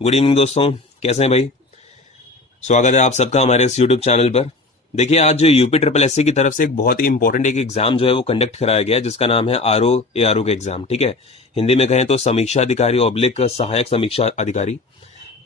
Good evening दोस्तों, कैसे हैं भाई। स्वागत है आप सबका हमारे इस यूट्यूब चैनल पर। देखिए, आज जो यूपी ट्रिपल एससी की तरफ से एक बहुत ही इंपॉर्टेंट एक एग्जाम जो है वो कंडक्ट कराया गया है, जिसका नाम है आरओ का एग्जाम। ठीक है, हिंदी में कहें तो समीक्षा अधिकारी ऑब्लिक सहायक समीक्षा अधिकारी।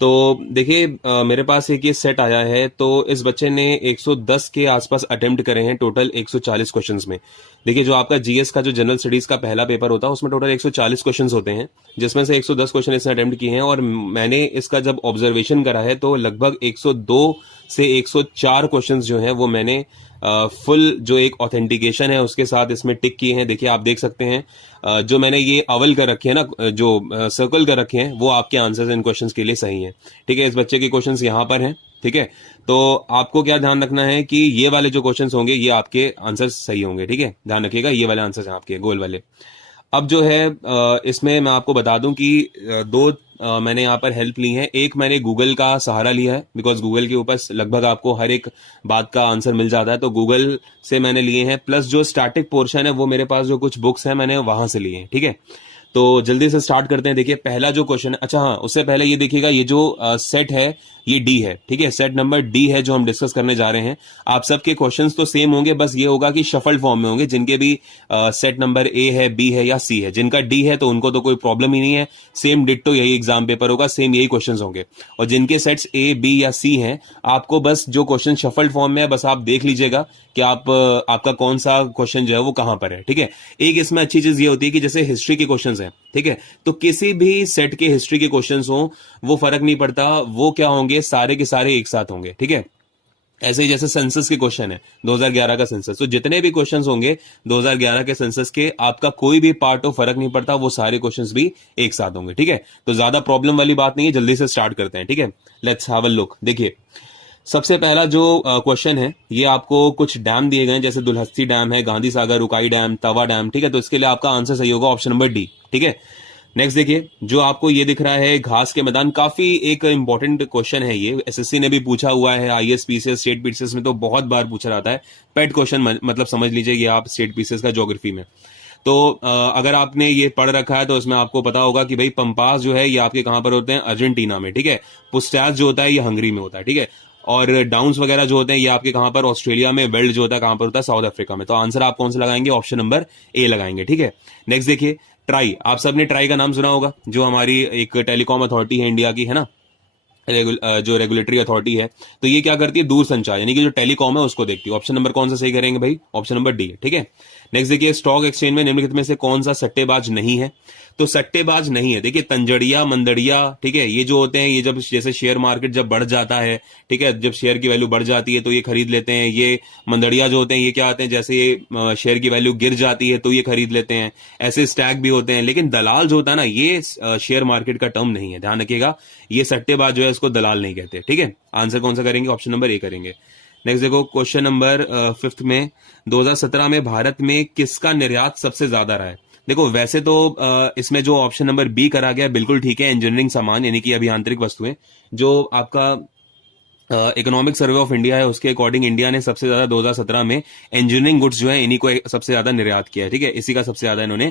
तो देखिए, मेरे पास एक ये सेट आया है। तो इस बच्चे ने 110 के आसपास अटेम्प्ट करे हैं टोटल 140 क्वेश्चंस में। देखिए, जो आपका जीएस का जो जनरल स्टडीज का पहला पेपर होता है उसमें टोटल 140 क्वेश्चंस होते हैं, जिसमें से 110 क्वेश्चन इसने अटेम्प्ट किए हैं। और मैंने इसका जब ऑब्जर्वेशन करा है तो लगभग 102 से 104 क्वेश्चंस जो हैं वो मैंने फुल जो एक ऑथेंटिकेशन है उसके साथ इसमें टिक किए हैं। देखिए, आप देख सकते हैं जो मैंने ये अवल कर रखे हैं ना, जो सर्कल कर रखे हैं, वो आपके आंसर्स इन क्वेश्चंस के लिए सही हैं। ठीक है, इस बच्चे के क्वेश्चंस यहाँ पर हैं। ठीक है, तो आपको क्या ध्यान रखना है कि ये वाले जो क्वेश्चंस होंगे ये आपके आंसर्स सही होंगे। ठीक है, ध्यान रखिएगा, ये वाले आंसर्स हैं आपके गोल वाले। अब जो है इसमें मैं आपको बता दूं कि दो मैंने यहाँ पर हेल्प ली है। एक मैंने गूगल का सहारा लिया है, बिकॉज गूगल के ऊपर लगभग आपको हर एक बात का आंसर मिल जाता है, तो गूगल से मैंने लिए हैं। प्लस जो स्टैटिक पोर्शन है वो मेरे पास जो कुछ बुक्स हैं मैंने वहां से लिए हैं। ठीक है, तो जल्दी से स्टार्ट करते हैं। देखिए, पहला जो क्वेश्चन है, अच्छा हाँ, उससे पहले ये देखिएगा, ये जो सेट है ये डी है। ठीक है, सेट नंबर डी है जो हम डिस्कस करने जा रहे हैं। आप सबके क्वेश्चंस तो सेम होंगे, बस ये होगा कि शफल्ड फॉर्म में होंगे। जिनके भी सेट नंबर ए है, बी है या सी है, जिनका डी है तो उनको तो कोई प्रॉब्लम ही नहीं है, सेम डिट्टो यही एग्जाम पेपर होगा, सेम यही क्वेश्चन होंगे। और जिनके सेट्स ए, बी या सी हैं, आपको बस जो क्वेश्चन शफल्ड फॉर्म में है बस आप देख लीजिएगा कि आपका कौन सा क्वेश्चन जो है वो कहां पर है। ठीक है, एक इसमें अच्छी चीज ये होती है कि जैसे हिस्ट्री के क्वेश्चंस हैं, ठीक है, तो किसी भी सेट के हिस्ट्री के क्वेश्चंस हो वो फर्क नहीं पड़ता, वो क्या होंगे, सारे के सारे एक साथ होंगे। ठीक है, ऐसे ही जैसे सेंसस के क्वेश्चन है, 2011 का सेंसस, तो जितने भी क्वेश्चंस होंगे 2011 के सेंसस के, आपका कोई भी पार्ट हो फर्क नहीं पड़ता, वो सारे क्वेश्चंस भी एक साथ होंगे। ठीक है, तो ज्यादा प्रॉब्लम वाली बात नहीं है, जल्दी से स्टार्ट करते हैं। ठीक है, लेट्स हैव अ लुक। देखिए, सबसे पहला जो क्वेश्चन है, ये आपको कुछ डैम दिए गए हैं, जैसे दुल्हस्ती डैम है, गांधी सागर, उकाई डैम, तवा डैम। ठीक है, तो इसके लिए आपका आंसर सही होगा ऑप्शन नंबर डी। ठीक है, नेक्स्ट देखिए, जो आपको ये दिख रहा है घास के मैदान, काफी एक इंपॉर्टेंट क्वेश्चन है ये, एसएससी ने भी पूछा हुआ है, आईएएस पीसीएस स्टेट पीसीएस में तो बहुत बार पूछा जाता है। पेट क्वेश्चन मतलब समझ लीजिए ये आप स्टेट पीसीएस का ज्योग्राफी में। तो अगर आपने ये पढ़ रखा है तो इसमें आपको पता होगा कि भाई पंपास जो है ये आपके कहां पर होते हैं, अर्जेंटीना में। ठीक है, पुस्टैस जो होता है ये हंगरी में होता है। ठीक है, और डाउन्स वगैरह जो होते हैं ये आपके कहां पर, ऑस्ट्रेलिया में। वेल्ड जो होता है कहां पर होता है, साउथ अफ्रीका में। तो आंसर आप कौन सा लगाएंगे, ऑप्शन नंबर ए लगाएंगे। ठीक है, नेक्स्ट देखिए, ट्राई, आप सबने ट्राई का नाम सुना होगा, जो हमारी एक टेलीकॉम अथॉरिटी है इंडिया की, है ना, जो रेगुलेटरी अथॉरिटी है। तो ये क्या करती है, दूर संचार यानी कि जो टेलीकॉम है उसको देखती है। ऑप्शन नंबर कौन सा सही करेंगे भाई, ऑप्शन नंबर डी। ठीक है, नेक्स्ट देखिए, स्टॉक एक्सचेंज में निम्नलिखित में से कौन सा सट्टेबाज नहीं है। तो सट्टेबाज नहीं है, देखिए तंजड़िया, मंदड़िया, ठीक है, ये जो होते हैं, ये जब जैसे शेयर मार्केट जब बढ़ जाता है, ठीक है, जब शेयर की वैल्यू बढ़ जाती है तो ये खरीद लेते हैं। ये मंदड़िया जो होते हैं ये क्या आते हैं, जैसे ये शेयर की वैल्यू गिर जाती है तो ये खरीद लेते हैं। ऐसे स्टैक भी होते हैं। लेकिन दलाल जो होता है ना, ये शेयर मार्केट का टर्म नहीं है, ध्यान रखिएगा, ये सट्टेबाज जो है इसको दलाल नहीं कहते। ठीक है, आंसर कौन सा करेंगे, ऑप्शन नंबर ए करेंगे। नेक्स्ट देखो, क्वेश्चन नंबर 5 में, 2017 में भारत में किसका निर्यात सबसे ज्यादा रहा है। देखो, वैसे तो इसमें जो ऑप्शन नंबर बी करा गया बिल्कुल ठीक है, इंजीनियरिंग सामान यानी कि अभियांत्रिक वस्तुएं। जो आपका इकोनॉमिक सर्वे ऑफ इंडिया है उसके अकॉर्डिंग इंडिया ने सबसे ज्यादा 2017 में इंजीनियरिंग गुड्स जो है इन्हीं को सबसे ज्यादा निर्यात किया है। ठीक है, इसी का सबसे ज्यादा इन्होंने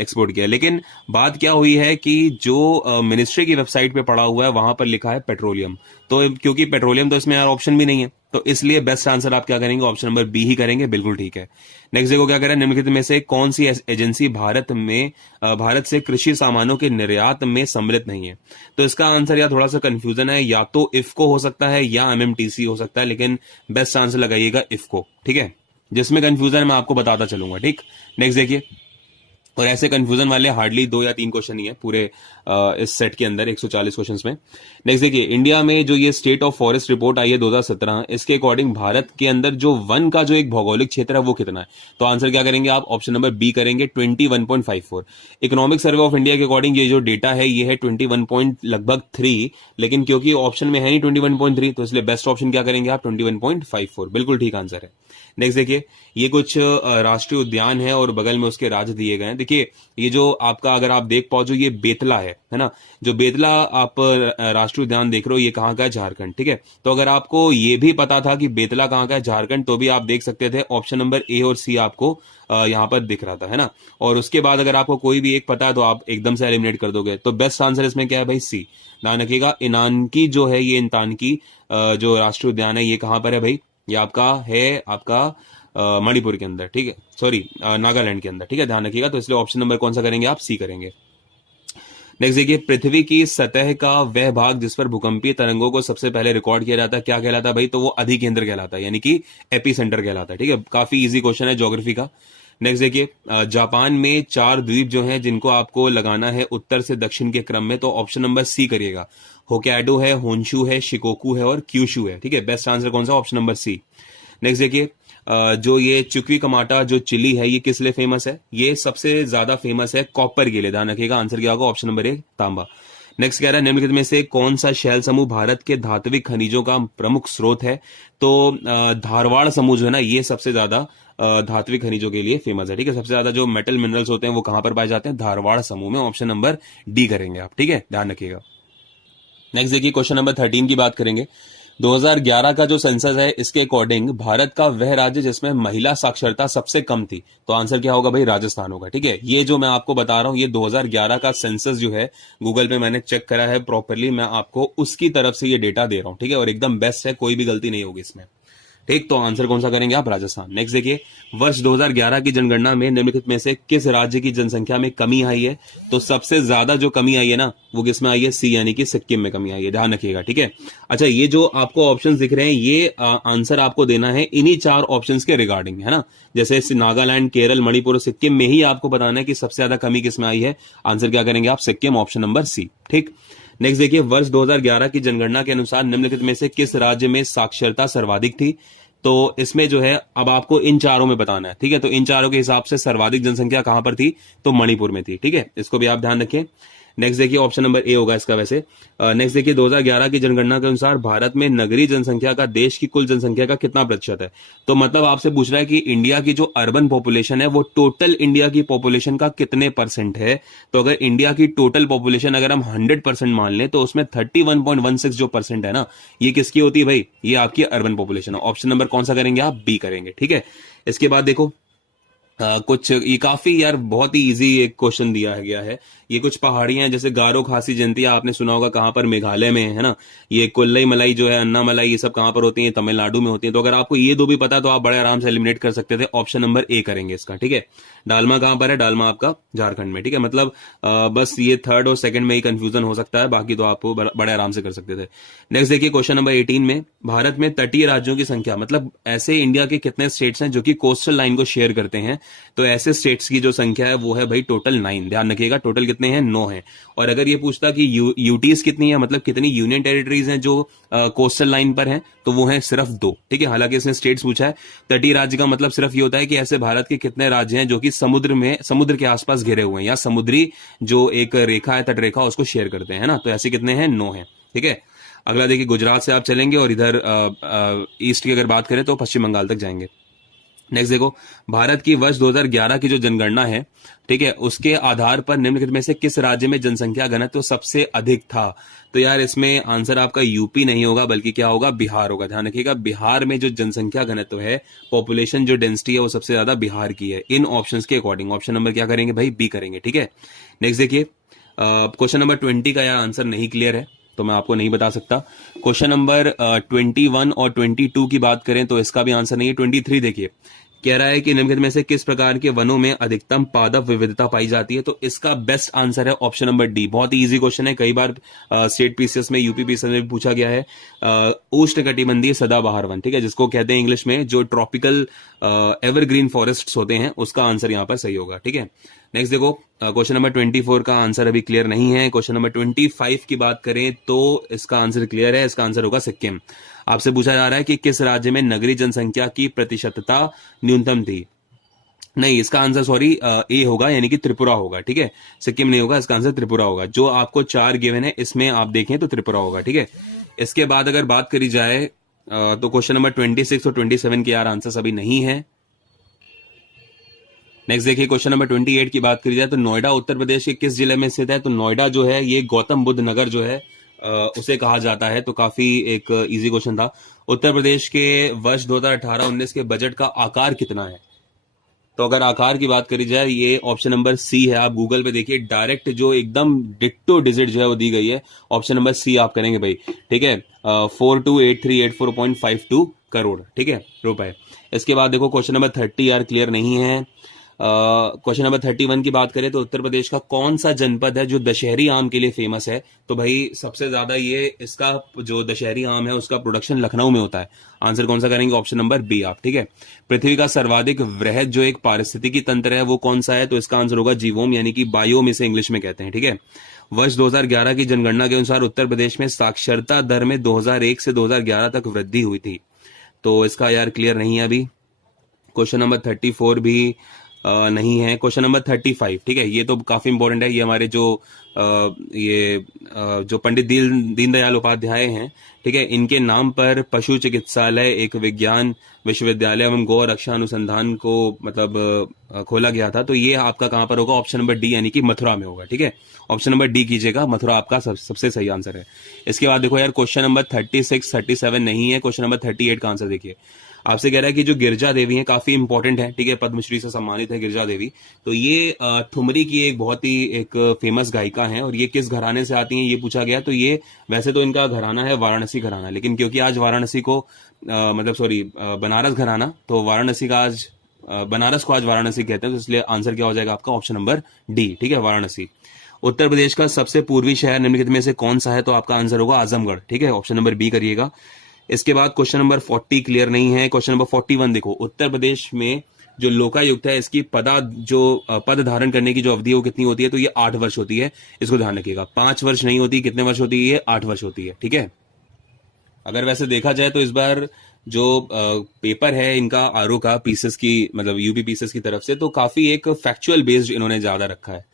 एक्सपोर्ट किया। लेकिन बात क्या हुई है कि जो मिनिस्ट्री की वेबसाइट पे पड़ा हुआ है वहां पर लिखा है पेट्रोलियम, तो क्योंकि पेट्रोलियम तो इसमें यार ऑप्शन भी नहीं है, तो इसलिए बेस्ट आंसर आप क्या करेंगे, ऑप्शन नंबर बी ही करेंगे, बिल्कुल ठीक है। नेक्स्ट देखो, क्या करें, निम्नलिखित में से कौन सी एजेंसी भारत से कृषि सामानों के निर्यात में सम्मिलित नहीं है। तो इसका आंसर यार थोड़ा सा कंफ्यूजन है, या तो इफको हो सकता है या एमएमटीसी हो सकता है, लेकिन बेस्ट आंसर लगाइएगा इफको। ठीक है, जिसमें कंफ्यूजन है मैं आपको बताता चलूंगा। ठीक, नेक्स्ट देखिए, और ऐसे कंफ्यूजन वाले हार्डली 2 या 3 क्वेश्चन ही है पूरे इस सेट के अंदर 140 क्वेश्चंस में। नेक्स्ट देखिए, इंडिया में जो ये स्टेट ऑफ फॉरेस्ट रिपोर्ट आई है 2017, इसके अकॉर्डिंग भारत के अंदर जो वन का जो एक भौगोलिक क्षेत्र है वो कितना है। तो आंसर क्या करेंगे आप, ऑप्शन नंबर बी करेंगे, 21.54। इकोनॉमिक सर्वे ऑफ इंडिया के अकॉर्डिंग ये जो डेटा है ये है 21.3, लेकिन क्योंकि ऑप्शन में है नहीं 21.3, तो इसलिए बेस्ट ऑप्शन क्या करेंगे आप, 21.54, बिल्कुल ठीक आंसर है। नेक्स्ट देखिए, ये कुछ राष्ट्रीय उद्यान है और बगल में उसके राज्य दिए गए हैं। देखिए ये जो आपका अगर आप देख पाओ जो ये बेतला है ना, जो बेतला आप राष्ट्रीय उद्यान देख रहे हो, ये कहाँ का है? झारखंड। ठीक है, तो अगर आपको ये भी पता था कि बेतला कहाँ का है? झारखंड, तो भी आप देख सकते थे ऑप्शन नंबर ए और सी आपको यहाँ पर दिख रहा था, है ना। और उसके बाद अगर आपको कोई भी एक पता है तो आप एकदम से एलिमिनेट कर दोगे। तो बेस्ट आंसर इसमें क्या है भाई? सी। ध्यान रखिएगा, इनानकी जो है, ये इनानकी जो राष्ट्रीय उद्यान है, ये कहाँ पर है भाई? ये आपका है आपका मणिपुर के अंदर, ठीक है, सॉरी नागालैंड के अंदर। ठीक है, ध्यान रखिएगा। तो इसलिए ऑप्शन नंबर कौन सा करेंगे आप? सी करेंगे। नेक्स्ट देखिए, पृथ्वी की सतह का वह भाग जिस पर भूकंपीय तरंगों को सबसे पहले रिकॉर्ड किया जाता है, क्या कहलाता है भाई? तो वो अधिकेंद्र कहलाता है, यानी कि एपी सेंटर कहलाता है। ठीक है, काफी इजी क्वेश्चन है ज्योग्राफी का। नेक्स्ट देखिए, जापान में 4 द्वीप जो हैं जिनको आपको लगाना है उत्तर से दक्षिण के क्रम में, तो ऑप्शन नंबर सी करिएगा। होक्काइडो है, होन्शु है, शिकोकू है और क्यूशु है। ठीक है, बेस्ट आंसर कौन सा? ऑप्शन नंबर सी। नेक्स्ट देखिए, जो ये चुक्वी कमाटा जो चिली है, ये किस लिए फेमस है? ये सबसे ज्यादा फेमस है कॉपर के लिए। ध्यान रखिएगा, आंसर क्या होगा? ऑप्शन नंबर ए, तांबा। नेक्स्ट कह रहा है, निम्नलिखित में से कौन सा शैल समूह भारत के धात्विक खनिजों का प्रमुख स्रोत है? तो धारवाड़ समूह जो है ना, ये सबसे ज्यादा धात्विक खनिजों के लिए फेमस है। ठीक है, सबसे ज्यादा जो मेटल मिनरल्स होते हैं वो कहां पर पाए जाते हैं? धारवाड़ समूह में। ऑप्शन नंबर डी करेंगे आप। ठीक है, ध्यान रखिएगा। नेक्स्ट देखिए, क्वेश्चन नंबर 13 की बात करेंगे। 2011 का जो सेंसस है, इसके अकॉर्डिंग भारत का वह राज्य जिसमें महिला साक्षरता सबसे कम थी, तो आंसर क्या होगा भाई? राजस्थान होगा। ठीक है, ये जो मैं आपको बता रहा हूं, ये 2011 का सेंसस जो है, गूगल पे मैंने चेक करा है प्रॉपरली, मैं आपको उसकी तरफ से ये डेटा दे रहा हूं। ठीक है, और एकदम बेस्ट है, कोई भी गलती नहीं होगी इसमें। ठीक, तो आंसर कौन सा करेंगे आप? राजस्थान। नेक्स्ट देखिए, वर्ष 2011 की जनगणना में निम्नलिखित में से किस राज्य की जनसंख्या में कमी आई है? तो सबसे ज्यादा जो कमी आई है ना, वो किसमें आई है? सी, यानी कि सिक्किम में कमी आई है। ध्यान रखिएगा। ठीक है, अच्छा, ये जो आपको ऑप्शंस दिख रहे हैं, ये आंसर आपको देना है इन्हीं 4 ऑप्शंस के रिगार्डिंग, है ना। जैसे नागालैंड, केरल, मणिपुर और सिक्किम में ही आपको बताना है कि सबसे ज्यादा कमी किसमें आई है। आंसर क्या करेंगे आप? Sikkim, option number C. ठीक, नेक्स्ट देखिए, वर्ष 2011 की जनगणना के अनुसार निम्नलिखित में से किस राज्य में साक्षरता सर्वाधिक थी? तो इसमें जो है, अब आपको इन चारों में बताना है। ठीक है, तो इन चारों के हिसाब से सर्वाधिक जनसंख्या कहां पर थी? तो मणिपुर में थी। ठीक है, इसको भी आप ध्यान रखें। नेक्स्ट देखिए, ऑप्शन नंबर ए होगा इसका वैसे। नेक्स्ट देखिए, 2011 की जनगणना के अनुसार भारत में नगरीय जनसंख्या का देश की कुल जनसंख्या का कितना प्रतिशत है? तो मतलब आपसे पूछ रहा है कि इंडिया की जो अर्बन पॉपुलेशन है, वो टोटल इंडिया की पॉपुलेशन का कितने परसेंट है। तो अगर इंडिया की टोटल पॉपुलेशन अगर हम 100% मान लें, तो उसमें 31.16 जो परसेंट है ना, ये किसकी होती है भाई? ये आपकी अर्बन पॉपुलेशन है। ऑप्शन नंबर कौन सा करेंगे आप? बी करेंगे। ठीक है, इसके बाद देखो, कुछ ये काफी यार बहुत ही इजी एक क्वेश्चन दिया गया है। ये कुछ पहाड़ियां, जैसे गारो खासी जयंतिया आपने सुना होगा, कहां पर? मेघालय में, है ना। ये कुल्लई मलाई जो है, अन्ना मलाई, ये सब कहां पर होती है? तमिलनाडु में होती है। तो अगर आपको ये दो भी पता तो आप बड़े आराम से एलिमिनेट कर सकते थे। ऑप्शन नंबर ए करेंगे इसका। ठीक है, डालमा कहां पर है? डालमा आपका झारखंड में। ठीक है, मतलब बस ये थर्ड और सेकंड में ही कंफ्यूजन हो सकता है, बाकी तो आप बड़े आराम से कर सकते थे। नेक्स्ट देखिए, क्वेश्चन नंबर 18 में, भारत में तटीय राज्यों की संख्या, मतलब ऐसे इंडिया के कितने स्टेट्स हैं जो कि कोस्टल लाइन को शेयर करते हैं? तो ऐसे स्टेट्स की जो संख्या है वो है भाई टोटल 9। ध्यान रखिएगा, टोटल कितने हैं? 9 हैं। और अगर ये पूछता कि यूटीज कितनी है, मतलब कितनी यूनियन टेरिटरीज हैं जो कोस्टल लाइन पर हैं, तो वो है सिर्फ 2। ठीक है, हालांकि इसने स्टेट्स पूछा है। तटीय राज्य का मतलब सिर्फ ये होता है कि ऐसे भारत के कितने राज्य हैं जो कि समुद्र के आसपास घिरे हुए हैं, या समुद्री जो एक रेखा है, तट रेखा, उसको शेयर करते हैं ना। तो ऐसे कितने हैं? 9 हैं। ठीक है, अगला देखिए, गुजरात से आप चलेंगे और इधर ईस्ट की अगर बात करें तो पश्चिम बंगाल तक जाएंगे। नेक्स्ट देखो, भारत की वर्ष 2011 की जो जनगणना है, ठीक है, उसके आधार पर निम्नलिखित में से किस राज्य में जनसंख्या घनत्व सबसे अधिक था? तो यार इसमें आंसर आपका यूपी नहीं होगा, बल्कि क्या होगा? बिहार होगा। ध्यान रखिएगा, बिहार में जो जनसंख्या घनत्व है, पॉपुलेशन जो डेंसिटी है, वो सबसे ज्यादा बिहार की है इन ऑप्शंस के अकॉर्डिंग। ऑप्शन नंबर क्या करेंगे भाई? बी करेंगे। ठीक है, नेक्स्ट देखिए, क्वेश्चन नंबर 20 का यार आंसर नहीं क्लियर है, तो मैं आपको नहीं बता सकता। क्वेश्चन नंबर 21 और 22 की बात करें तो इसका भी आंसर नहीं है। 23 देखिए, कह रहा है कि निम्नलिखित में से किस प्रकार के वनों में अधिकतम पादप विविधता पाई जाती है? तो इसका बेस्ट आंसर है ऑप्शन नंबर डी। बहुत ही इजी क्वेश्चन है, कई बार स्टेट पीसीएस में, यूपी पीसीएस में भी पूछा गया है। उष्णकटिबंधीय सदाबहार वन, ठीक है, जिसको कहते हैं इंग्लिश में जो ट्रॉपिकल एवरग्रीन फॉरेस्ट होते हैं, उसका आंसर यहां पर सही होगा। ठीक है, नेक्स्ट देखो, क्वेश्चन नंबर 24 का आंसर अभी क्लियर नहीं है। क्वेश्चन नंबर 25 की बात करें तो इसका आंसर क्लियर है, इसका आंसर होगा सिक्किम। आपसे पूछा जा रहा है कि किस राज्य में नगरीय जनसंख्या की प्रतिशतता न्यूनतम थी? नहीं, इसका आंसर सॉरी ए होगा, यानी कि त्रिपुरा होगा। ठीक है, सिक्किम नहीं होगा, इसका आंसर त्रिपुरा होगा। जो आपको 4 गिवन है, इसमें आप देखें तो त्रिपुरा होगा। ठीक है, इसके बाद अगर बात करी जाए तो क्वेश्चन नंबर 26 और 27 के यार आंसर अभी नहीं है। नेक्स्ट देखिए क्वेश्चन नंबर 28 की बात करी जाए तो नोएडा उत्तर प्रदेश के किस जिले में स्थित है? तो नोएडा जो है ये गौतम बुद्ध नगर जो है उसे कहा जाता है। तो काफी एक इजी क्वेश्चन था। उत्तर प्रदेश के वर्ष 2018-19 के बजट का आकार कितना है? तो अगर आकार की बात करी जाए ये ऑप्शन नंबर सी है। आप गूगल पे देखिए डायरेक्ट जो एकदम डिट्टो डिजिट जो है वो दी गई है, ऑप्शन नंबर सी आप करेंगे भाई, ठीक है। 428384.52 करोड़, ठीक है, रुपए। इसके बाद देखो क्वेश्चन नंबर 30 यार क्लियर नहीं है। क्वेश्चन नंबर 31 की बात करें तो उत्तर प्रदेश का कौन सा जनपद है जो दशहरी आम के लिए फेमस है? तो भाई सबसे ज्यादा ये इसका जो दशहरी आम है उसका प्रोडक्शन लखनऊ में होता है। आंसर कौन सा करेंगे? ऑप्शन नंबर बी आप, ठीक है। पृथ्वी का सर्वाधिक वृहद जो एक पारिस्थितिकी तंत्र है वो कौन सा है? तो इसका आंसर होगा जीवोम, यानी कि बायोम इसे इंग्लिश में कहते हैं, ठीक है। वर्ष 2011 की जनगणना के अनुसार उत्तर प्रदेश में साक्षरता दर में 2001 से 2011 तक वृद्धि हुई थी। तो इसका यार क्लियर नहीं है अभी। क्वेश्चन नंबर 34 भी नहीं है। क्वेश्चन नंबर 35, ठीक है, ये तो काफी इंपॉर्टेंट है। ये हमारे जो जो पंडित दीनदयाल उपाध्याय हैं, ठीक है, इनके नाम पर पशु चिकित्सालय एक विज्ञान विश्वविद्यालय एवं गौ रक्षा अनुसंधान को मतलब खोला गया था। तो ये आपका कहां पर होगा? ऑप्शन नंबर डी यानी कि मथुरा में होगा, ठीक है। ऑप्शन नंबर डी कीजिएगा, मथुरा आपका सबसे सही आंसर है। इसके बाद देखो यार क्वेश्चन नंबर 36, 37 नहीं है। क्वेश्चन नंबर 38 का आंसर देखिए। आपसे कह रहा है कि जो गिरजा देवी है काफी इंपॉर्टेंट है, ठीक है, पद्मश्री से सम्मानित है गिरजा देवी। तो ये ठुमरी की एक बहुत ही एक फेमस गायिका है और ये किस घराने से आती हैं ये पूछा गया। तो ये वैसे तो इनका घराना है वाराणसी घराना, लेकिन क्योंकि आज वाराणसी को बनारस घराना, तो वाराणसी का आज बनारस को आज वाराणसी कहते हैं, तो इसलिए आंसर क्या हो जाएगा आपका? ऑप्शन नंबर डी, ठीक है, वाराणसी। उत्तर प्रदेश का सबसे पूर्वी शहर निम्नलिखित में से कौन सा है? तो आपका आंसर होगा आजमगढ़, ठीक है, ऑप्शन नंबर बी करिएगा। इसके बाद क्वेश्चन नंबर 40 क्लियर नहीं है। क्वेश्चन नंबर 41 देखो, उत्तर प्रदेश में जो लोकायुक्त है इसकी पद धारण करने की जो अवधि है वो कितनी होती है? तो ये 8 वर्ष होती है, इसको ध्यान रखिएगा। 5 वर्ष नहीं होती, कितने वर्ष होती है? ये 8 वर्ष होती है, ठीक है। अगर वैसे देखा जाए तो इस बार जो पेपर है इनका आरओ का पीसेस की मतलब यूपी पीसेस की तरफ से, तो काफी एक फैक्चुअल बेस्ड इन्होंने ज्यादा रखा है।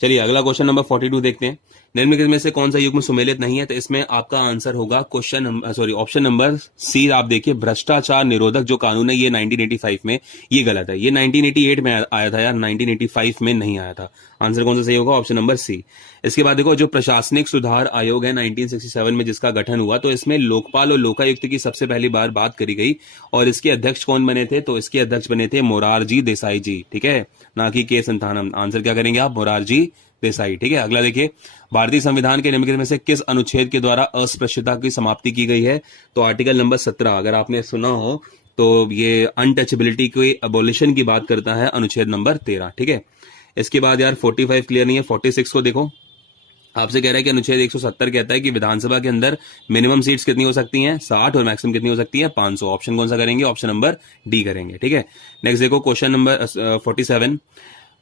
चलिए अगला क्वेश्चन नंबर 42 देखते हैं। निम्नलिखित में से कौन सा युग्म सुमेलित नहीं है? तो इसमें आपका आंसर होगा ऑप्शन नंबर सी। आप देखिए भ्रष्टाचार निरोधक जो कानून है ये 1985 में, ये गलत है। ये 1988 में आया था यार, 1985 में नहीं आया था। आंसर कौन सा सही होगा? Option number C. इसके बाद देखो जो प्रशासनिक सुधार आयोग है 1967 में जिसका गठन हुआ, तो इसमें लोकपाल और लोकायुक्त की सबसे पहली बार बात करी गई और इसके अध्यक्ष कौन बने थे? तो इसके अध्यक्ष बने थे मोरारजी देसाई जी, ठीक है, ना कि के संतानम। आंसर क्या करेंगे आप? मोरारजी देसाई, ठीक है। अगला देखिए, भारतीय संविधान के निम्नलिखित में से किस अनुच्छेद के द्वारा अस्पृश्यता की समाप्ति की गई है? तो आर्टिकल नंबर 17, अगर आपने सुना हो तो ये अनटचेबिलिटी के अबोलिशन की बात करता है, अनुच्छेद नंबर 13, ठीक है। इसके बाद यार 45 क्लियर नहीं है। 46 को देखो, आपसे कह रहा है कि अनुच्छेद 170 कहता है कि विधानसभा के अंदर मिनिमम सीट्स कितनी हो सकती हैं? 60 और मैक्सिमम कितनी हो सकती है? 500। ऑप्शन कौन सा करेंगे? ऑप्शन नंबर डी करेंगे, ठीक है। नेक्स्ट देखो क्वेश्चन नंबर 47।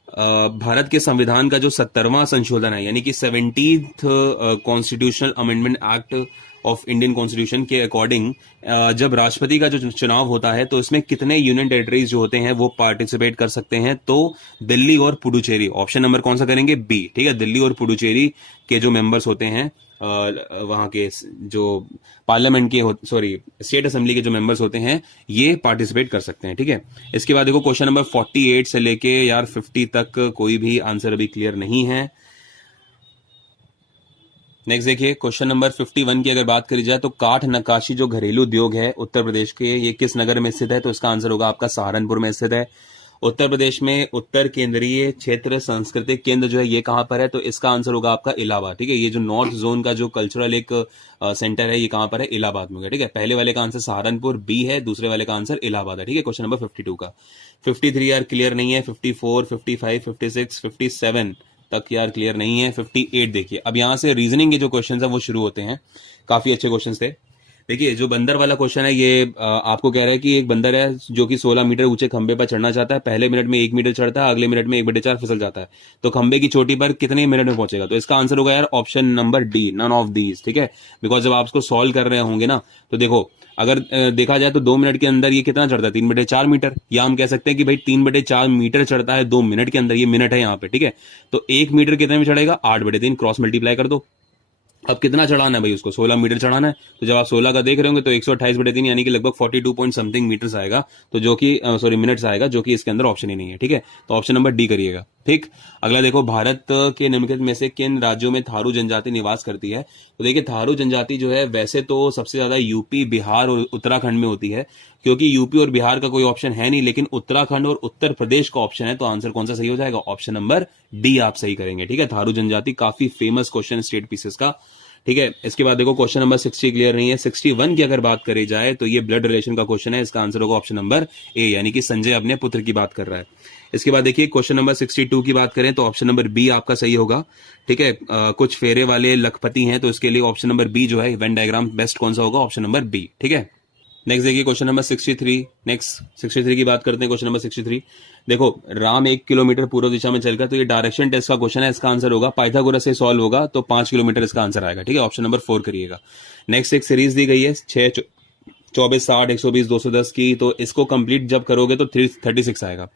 भारत के संविधान का जो 70वां संशोधन है यानी कि 70th constitutional amendment act of Indian constitution के अकॉर्डिंग जब राष्ट्रपति का जो चुनाव होता है तो इसमें कितने यूनियन टेरिटरीज जो होते हैं वो पार्टिसिपेट कर सकते हैं? तो दिल्ली और पुडुचेरी। ऑप्शन नंबर कौन सा करेंगे? बी, ठीक है। दिल्ली और पुडुचेरी के जो मेंबर्स होते हैं वहां के जो पार्लियामेंट के स्टेट असेंबली के जो मेंबर्स होते हैं ये पार्टिसिपेट कर सकते हैं, ठीक है। इसके बाद देखो क्वेश्चन नंबर 48 से लेके यार 50 तक कोई भी आंसर अभी क्लियर नहीं है। नेक्स्ट देखिए क्वेश्चन नंबर 51 की अगर बात करी जाए तो काठ नक्काशी जो घरेलू उद्योग है उत्तर प्रदेश के, ये किस नगर में स्थित है? तो इसका आंसर होगा आपका सहारनपुर में स्थित है। उत्तर प्रदेश में उत्तर केंद्रीय क्षेत्र सांस्कृतिक केंद्र जो है ये कहां पर है? तो इसका आंसर होगा आपका इलाहाबाद, ठीक है। ये जो नॉर्थ जोन का जो कल्चरल एक सेंटर है ये कहां पर है? इलाहाबाद में होगा, ठीक है। पहले वाले का आंसर सहारनपुर बी है, दूसरे वाले का आंसर इलाहाबाद है, ठीक है। क्वेश्चन नंबर 52 का 53 यार क्लियर नहीं है। 54, 55, 56, 57 तक यार क्लियर नहीं है। 58 देखिए, अब यहां से रीजनिंग के जो क्वेश्चन है वो शुरू होते हैं। काफी अच्छे क्वेश्चन थे। देखिए जो बंदर वाला क्वेश्चन है ये आपको कह रहा है कि एक बंदर है जो कि 16 मीटर ऊंचे खंबे पर चढ़ना चाहता है। पहले मिनट में 1 मीटर चढ़ता है, अगले मिनट में 1/4 फिसल जाता है। तो खंबे की चोटी पर कितने मिनट में पहुंचेगा? तो इसका आंसर होगा यार option number D, none of these, ठीक है। बिकॉज जब आप इसको सॉल्व कर रहे होंगे ना तो देखो अगर देखा जाए तो 2 मिनट के अंदर ये कितना चढ़ता है? 3/4 मीटर, या हम कह सकते हैं कि भाई 3/4 मीटर चढ़ता है 2 मिनट के अंदर। ये मिनट है यहाँ पे, ठीक है। तो 1 मीटर कितने में चढ़ेगा? 8/3, क्रॉस मल्टीप्लाई कर दो, अब कितना चढ़ाना है भाई उसको, 16 मीटर चढ़ाना है। तो जब आप 16 का देख रहे होंगे तो 128/3 यानी कि लगभग 42 पॉइंट समथिंग मीटर्स आएगा, तो जो कि सॉरी मिनट्स आएगा, जो कि इसके अंदर ऑप्शन ही नहीं है। ठीक है, तो ऑप्शन नंबर डी करिएगा। ठीक, अगला देखो, भारत के निम्नलिखित में से किन राज्यों में थारू जनजाति निवास करती है? तो देखिए थारू जनजाति जो है वैसे तो सबसे ज्यादा यूपी, बिहार और उत्तराखंड में होती है, क्योंकि यूपी और बिहार का कोई ऑप्शन है नहीं, लेकिन उत्तराखंड और उत्तर प्रदेश का ऑप्शन है। तो आंसर कौन सा सही हो जाएगा? ऑप्शन नंबर डी आप सही करेंगे। ठीक है, थारू जनजाति काफी फेमस क्वेश्चन स्टेट पीसेस का। ठीक है, इसके बाद देखो क्वेश्चन नंबर 60 क्लियर नहीं है। 61 की अगर बात करी जाए तो ये ब्लड रिलेशन का क्वेश्चन है, इसका आंसर होगा ऑप्शन नंबर ए, यानी कि संजय अपने पुत्र की बात कर रहा है। इसके बाद देखिए क्वेश्चन नंबर 62 की बात करें तो ऑप्शन नंबर बी आपका सही होगा। ठीक है, कुछ फेरे वाले लखपति हैं, तो इसके लिए ऑप्शन नंबर बी जो है वेन डायग्राम बेस्ट कौन सा होगा? Option number B. ठीक है, नेक्स्ट देखिए क्वेश्चन नंबर 63। नेक्स्ट 63 की बात करते हैं। क्वेश्चन नंबर 63 देखो, राम 1 किलोमीटर पूर्व दिशा में चलकर, तो ये डायरेक्शन टेस्ट का क्वेश्चन है, इसका आंसर होगा पाइथागोरस से सॉल्व होगा, तो 5 किलोमीटर इसका आंसर आएगा। ठीक है, ऑप्शन नंबर 4 करिएगा। नेक्स्ट एक सीरीज दी गई है 6, 24, 60, 120, 210 की, तो इसको कंप्लीट जब करोगे तो 336 आएगा।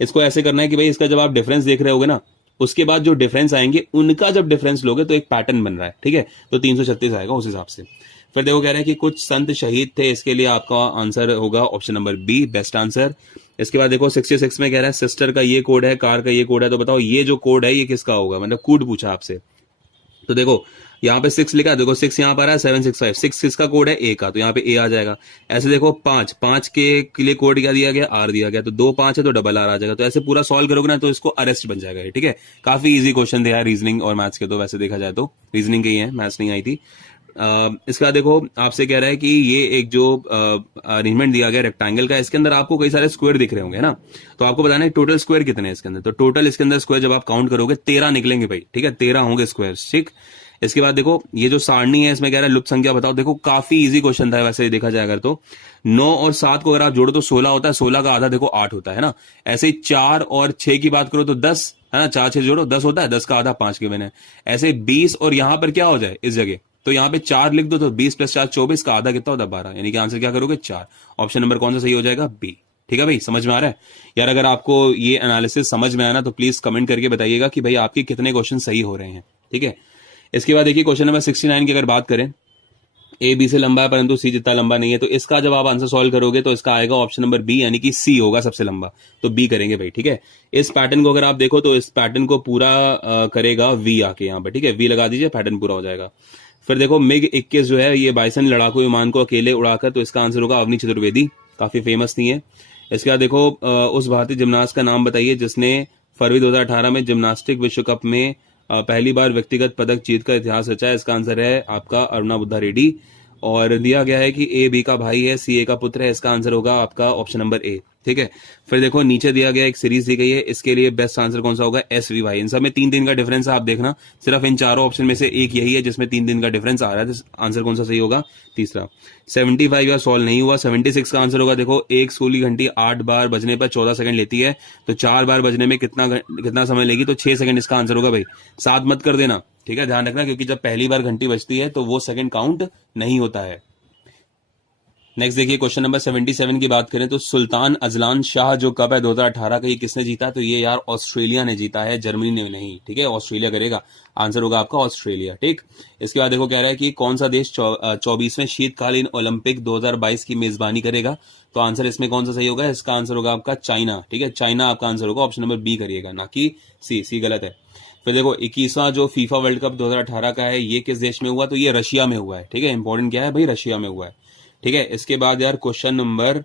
इसको ऐसे करना है कि भाई इसका जब आप डिफरेंस देख रहे होगे ना, उसके बाद जो डिफरेंस आएंगे उनका जब डिफरेंस लोगे तो एक पैटर्न बन रहा है। ठीक है, तो 336 आएगा उस हिसाब से। फिर देखो कह रहे हैं कि कुछ संत शहीद थे, इसके लिए आपका आंसर होगा option number B, best answer. इसके बाद देखो 66 में कह रहा है सिस्टर का ये कोड है, कार का ये कोड है, तो बताओ ये जो कोड है ये किसका होगा? मतलब कोड पूछा आपसे, तो देखो यहाँ पे 6 लिखा है, देखो 6 यहाँ पर आ रहा है, 765, 6 किसका कोड है? ए का, तो यहाँ पे ए आ जाएगा। ऐसे देखो 5 के लिए कोड क्या दिया गया? आर दिया गया, तो 2 5 है तो डबल आर आ जाएगा। तो ऐसे पूरा सॉल्व करोगे ना तो इसको अरेस्ट बन जाएगा। ठीक है, काफी इजी क्वेश्चन थे यार, रीजनिंग और मैथ्स के, तो वैसे देखा जाए तो रीजनिंग के ही है, मैथ्स नहीं आई थी। इसका देखो आपसे कह रहा है कि ये एक जो अरेंजमेंट दिया गया रेक्टेंगल का, इसके अंदर आपको कई सारे स्क्वायर दिख रहे होंगे ना, तो आपको बताना है टोटल स्क्वायर कितने हैं इसके अंदर। तो टोटल इसके अंदर स्क्वायर जब आप काउंट करोगे 13 निकलेंगे भाई। ठीक है, 13 होंगे स्क्वायर। ठीक, इसके बाद देखो ये जो सारणी है इसमें कह रहा है लुप्त संख्या बताओ। देखो काफी इजी क्वेश्चन था वैसे देखा जाए अगर, तो 9 और 7 को अगर आप जोड़ो तो 16 होता है, 16 का आधा देखो 8 होता है ना। ऐसे ही 4 और 6 की बात करो तो 10 है ना, 4 6 जोड़ो 10 होता है, 10 का आधा 5 के बने। ऐसे 20 और यहां पर क्या हो जाए इस जगह, तो यहाँ पे 4 लिख दो, तो 20 + 4 24 का आधा कितना होता है? 12, यानी कि आंसर क्या करोगे? 4। ऑप्शन नंबर कौन सा सही हो जाएगा? बी। ठीक है भाई, समझ में आ रहा है यार? अगर आपको ये एनालिसिस समझ में आया ना तो प्लीज कमेंट करके बताइएगा कि भाई आपके कितने क्वेश्चन सही हो रहे हैं। ठीक है, इसके बाद देखिए क्वेश्चन नंबर 69 की अगर बात करें, ए बी से लंबा है परंतु सी जितना लंबा नहीं है, तो इसका जब आप आंसर सॉल्व करोगे तो इसका आएगा ऑप्शन नंबर बी, यानी कि सी होगा सबसे लंबा, तो बी करेंगे भाई। ठीक है, इस पैटर्न को अगर आप देखो तो इस पैटर्न को पूरा करेगा वी आके यहाँ पर। ठीक है, वी लगा दीजिए, पैटर्न पूरा हो जाएगा। फिर देखो मिग 21 जो है ये बाइसन लड़ाकू विमान को अकेले उड़ाकर, तो इसका आंसर होगा अवनी चतुर्वेदी, काफी फेमस थी है। इसके बाद देखो उस भारतीय जिमनास्ट का नाम बताइए जिसने फरवरी 2018 में जिम्नास्टिक विश्व कप में पहली बार व्यक्तिगत पदक जीत का इतिहास रचा है। इसका आंसर है आपका अरुणा बुद्धा रेड्डी, और दिया गया है कि ए बी का भाई है, सी ए का पुत्र है, इसका आंसर होगा आपका ऑप्शन नंबर ए। ठीक है, फिर देखो नीचे दिया गया एक सीरीज दी गई है, इसके लिए बेस्ट आंसर कौन सा होगा? S V Y. इन सब में 3 का डिफरेंस है, आप देखना सिर्फ इन चारों ऑप्शन में से एक यही है जिसमें 3 का डिफरेंस आ रहा है, तो आंसर कौन सा सही होगा? तीसरा। 75 यार सॉल्व नहीं हुआ, 76 का आंसर होगा। देखो एक स्कूल की घंटी 8 बार बजने पर 14 सेकंड लेती है, तो 4 बार बजने में कितना समय लेगी? तो 6 सेकंड इसका आंसर होगा भाई। 7 मत कर देना, ठीक है, ध्यान रखना, क्योंकि जब पहली बार घंटी बजती है तो वो सेकंड काउंट नहीं होता है। नेक्स्ट देखिए क्वेश्चन नंबर 77 की बात करें तो सुल्तान अजलान शाह जो कप है 2018 का, ये किसने जीता? तो ये यार ऑस्ट्रेलिया ने जीता है, जर्मनी ने नहीं। ठीक है, ऑस्ट्रेलिया करेगा, आंसर होगा आपका ऑस्ट्रेलिया। ठीक, इसके बाद देखो कह रहा है कि कौन सा देश 24वें शीतकालीन ओलंपिक 2022 की मेजबानी करेगा, तो आंसर इसमें कौन सा सही होगा? इसका आंसर होगा आपका चाइना। ठीक है, चाइना आपका आंसर होगा, ऑप्शन नंबर बी करिएगा, ना कि सी। सी गलत है। फिर देखो 21वां जो फीफा वर्ल्ड कप 2018 का है ये किस देश में हुआ? तो ये रशिया में हुआ है। ठीक है, इंपॉर्टेंट क्या है भाई? रशिया में हुआ है। ठीक है, इसके बाद यार क्वेश्चन नंबर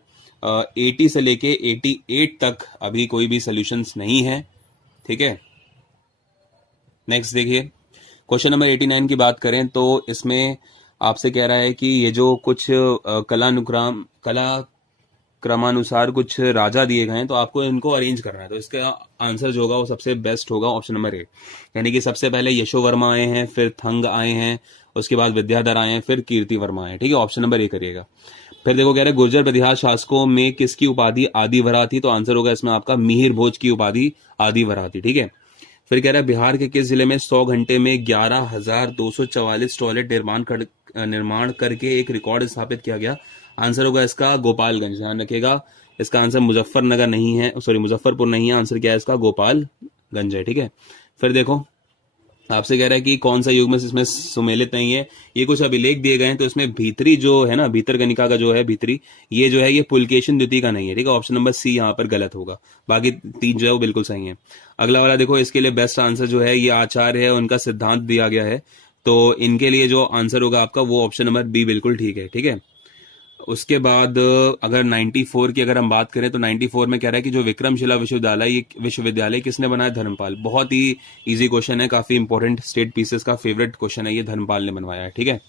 80 से लेके 88 तक अभी कोई भी सॉल्यूशंस नहीं है। ठीक है, नेक्स्ट देखिए क्वेश्चन नंबर 89 की बात करें तो इसमें आपसे कह रहा है कि ये जो कुछ कला क्रमानुसार कुछ राजा दिए गए हैं, तो आपको इनको अरेंज करना है, तो इसका आंसर जो होगा वो सबसे बेस्ट होगा ऑप्शन नंबर ए, यानी कि सबसे पहले यशोवर्मा आए हैं, फिर थंग आए हैं, उसके बाद विद्याधर आए हैं, फिर कीर्ति वर्मा आए। ठीक है, ऑप्शन नंबर ए करिएगा। फिर देखो कह रहे हैं गुर्जर प्रतिहार शासकों में किसकी उपाधि आदिवरा थी, तो आंसर होगा इसमें आपका मिहिर भोज की उपाधि आदिवरा थी। ठीक है, फिर कह रहा है बिहार के किस जिले में 100 घंटे में 11,244 टॉयलेट निर्माण करके एक रिकॉर्ड स्थापित किया गया, आंसर होगा इसका गोपालगंज। ध्यान रखिएगा, इसका आंसर मुजफ्फरनगर नहीं है, सॉरी मुजफ्फरपुर नहीं है, आंसर क्या है इसका? गोपालगंज है। ठीक है, फिर देखो आपसे कह रहा है कि कौन सा युग्म इसमें सुमेलित नहीं है। ये कुछ अभिलेख दिए गए हैं, तो इसमें भीतरी जो है ना, भीतर कनिका का जो है भीतरी, ये जो है ये पुलकेशिन द्वितीय का नहीं है। ठीक है, ऑप्शन नंबर सी यहाँ पर गलत होगा, बाकी तीन जो है वो बिल्कुल सही है। अगला वाला देखो, इसके लिए बेस्ट आंसर जो है ये आचार्य है, उनका सिद्धांत दिया गया है, तो इनके लिए जो आंसर होगा आपका वो ऑप्शन नंबर बी बिल्कुल ठीक है। ठीक है, उसके बाद अगर 94 की अगर हम बात करें तो 94 में कह रहा है कि जो विक्रमशिला विश्वविद्यालय, ये विश्वविद्यालय किसने बनाया? धर्मपाल। बहुत ही इजी क्वेश्चन है, काफी इंपॉर्टेंट स्टेट पीसेस का फेवरेट क्वेश्चन है, ये धर्मपाल ने बनवाया है। ठीक है,